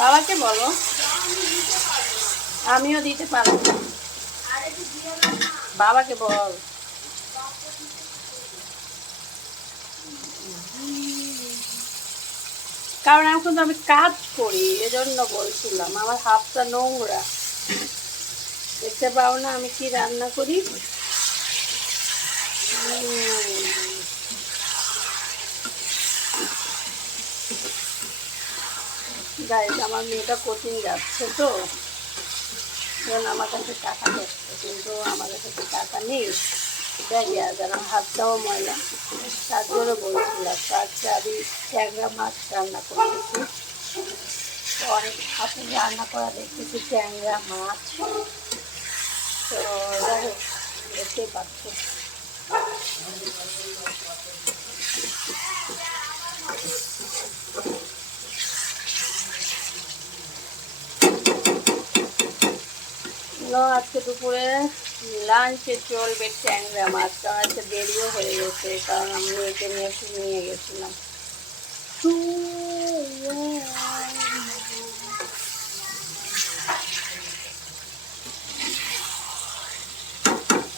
বাবাকে বলো, আমিও দিতে পারবো। বাবাকে বল। কারণ এখন তো আমি কাজ করি, এজন্য বলছিলাম। আমার হাতটা নোংরা, দেখতে পাও না আমি কি রান্না করি। গাইজ, আমার মেয়েটা কোচিং যাচ্ছে তো, যেন আমার কাছে টাকা যাচ্ছে, কিন্তু আমার কাছে তো টাকা নেই। ব্যাগে আর আমার হাতটাও ময়লা, তার জন্য বলছিলাম। তো আজকে আমি ট্যাংরা মাছ রান্না করতেছি। অনেক হাতে রান্না করা দেখতেছি ট্যাংরা মাছ। তো যাই হোক, দেখতেই পাচ্ছ। আজকে দুপুরে লাঞ্চে চলবে ট্যাংরা মাছ, কারণ আজকে দেরিও হয়ে গেছে, কারণ আমি মেয়েকে নিয়ে গেছিলাম।